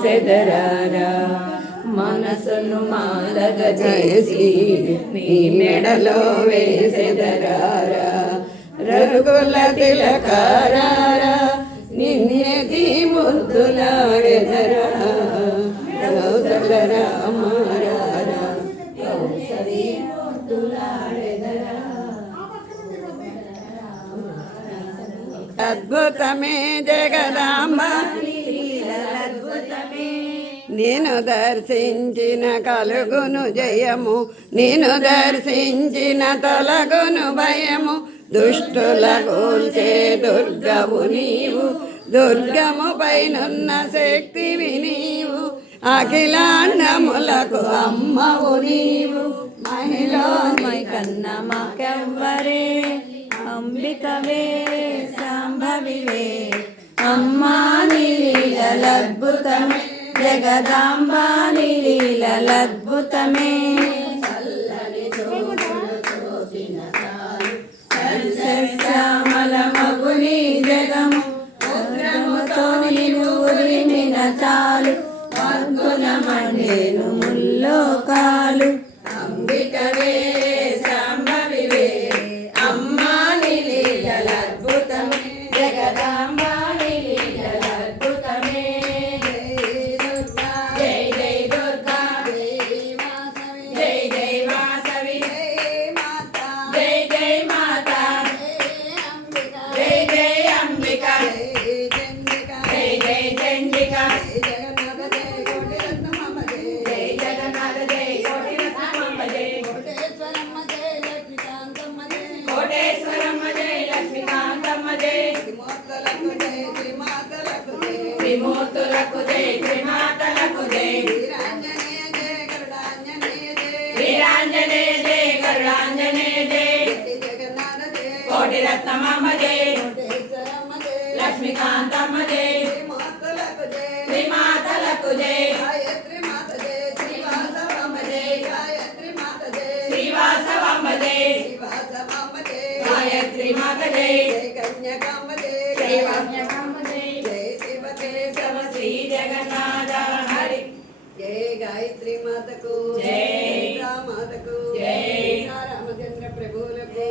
సెదరారా మనసును మాలగ చేసి నీ మెడలో వేసెదరారా రఘుల తిలకారారా నిన్నెది ముద్దులాడెదరా రామారారా కౌసలి ముద్దులాడెదరా. అద్భుతమే జగదాంబ నేను దర్శించిన కలుగును జయము నేను దర్శించిన తలగును భయము. దుష్టుల గోల్చే దుర్గము నీవు దుర్గము పైనున్న శక్తివి నీవు. అఖిలాండములకు అమ్మవు నీవు. మహిళోన్మై కన్న మాకెవ్వరే అంబికవే శాంభవివే అమ్మా నీలీలద్భుతమే జగదాంబా నీలీలద్భుతమే శ్యామల మగుని జగము. ఉగ్రముతో నిన్ను ఉరిమిన చాలు మగ్గున ముల్లోకాలు. అంబికవే శాంభవివే అమ్మా నిలీలల అద్భుతమే జగదాంబా నిలీలల అద్భుతమే జై జై దుర్గా జై జై వాసవి జై జై మాతా జై జై అంబిక జై జై చండిక జై జగన్నాథ జై కోటి రత్నమ్మ జై కోటేశ్వరమ్మ జై లక్ష్మీకాంతమ్మ జై త్రిమూర్తులకు జై త్రిమాతలకు జై. వీరాంజనేయ జై గరుడాంజనేయ జై కోటి రత్నమ్మ జై లక్ష్మీకాంతమ్మ జై త్రిమాతలకు జై శ్రీవాసవమ్మ జై గాయత్రి మాత జై శ్రీవాజ్ఞకమ్మ జై శివ శ్రీ జగన్నాథ హరి. జయ గాయత్రి మాతకు జై. మాతకు జై. రామచంద్ర ప్రభువులకు.